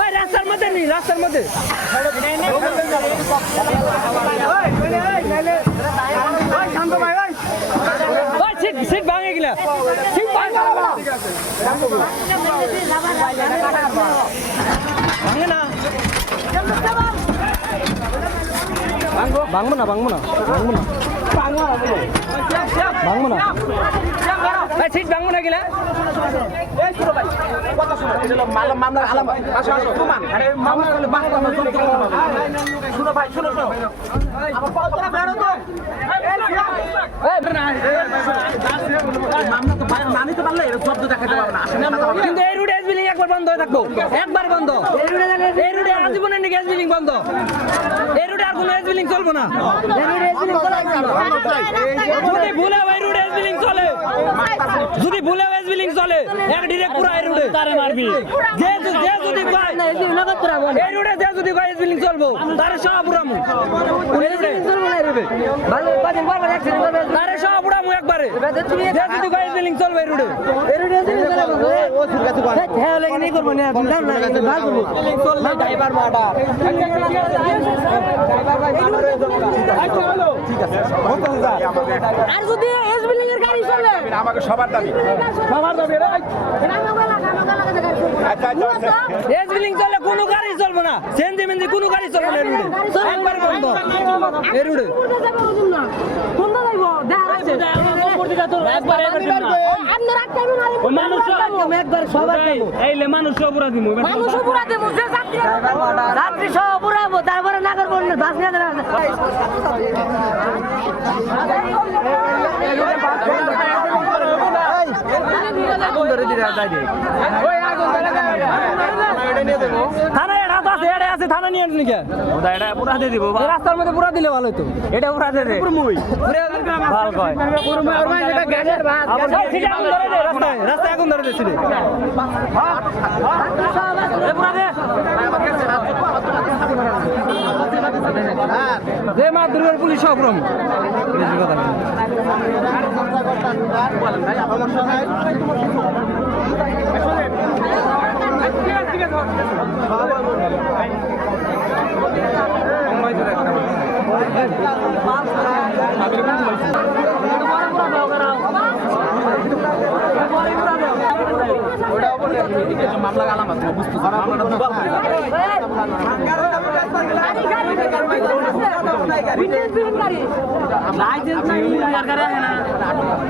ওই রাস্তার মধ্যে নেই রাস্তার মধ্যে। সিট ভাঙে গেলা সিট ভাঙে না ভাঙবো না ভাঙবো না ভাঙবো না। ভাঙবো না। এই সিট ভাঙবো না গেলা? কিন্তু এই রুটে একবার বন্ধ হয়ে থাকব। একবার বন্ধ। এই রুটে আজীবনের নাকি এসবিলিং বন্ধ। কোনো এসবিলিং চলবো না। যদি ভুলে এই রুটে এসবিলিং চলে। যদি ভুলে রেজবিলিং চলে। এক ডিরেক্ট পুরো এই রুডে তারে মারবি। যে যে যদি কয় এই রুটে যে যদি কয় রেজবিলিং চলবো। তারে সহ পুরামু এই রুটে তারে সব পুরামু একবারে যদি কয় এসবিলিং চলবে এই আর যদি এস বিল্ডিং এর গাড়ি চলে? আমাকে সবার দাবি। সবার দাবি। চলে কোনো গাড়ি চলবে না। সেনজি মেনজি কোনো গাড়ি চলবে না একবার বন্ধ। যাইব? দেখা আছে। একবার আপনি রাখতে হবে না। মানুষ একবার সবার এইলে মানুষ অপরাধী দিমু মানুষ পুরা দেব যে যাত্রী যাত্রী সহ পুরাবো তারপরে নাগর বললে বাস নিয়ে দেন থানা এটা তো আছে এটা আছে থানা নিয়ে আসনি কে এটা পুরা দিয়ে দিব রাস্তার মধ্যে পুরা দিলে ভালো হতো এটা পুরা দিয়ে দে। ভালো কয়। আবার ঠিক আগুন ধরে দে রাস্তায় রাস্তায় আগুন ধরে দে সিধে এ পুরা দে। যে মা দুর্গার পুলিশ মামলা গালাম আছে বুঝতে লাইসেন্স নাই গাড়ি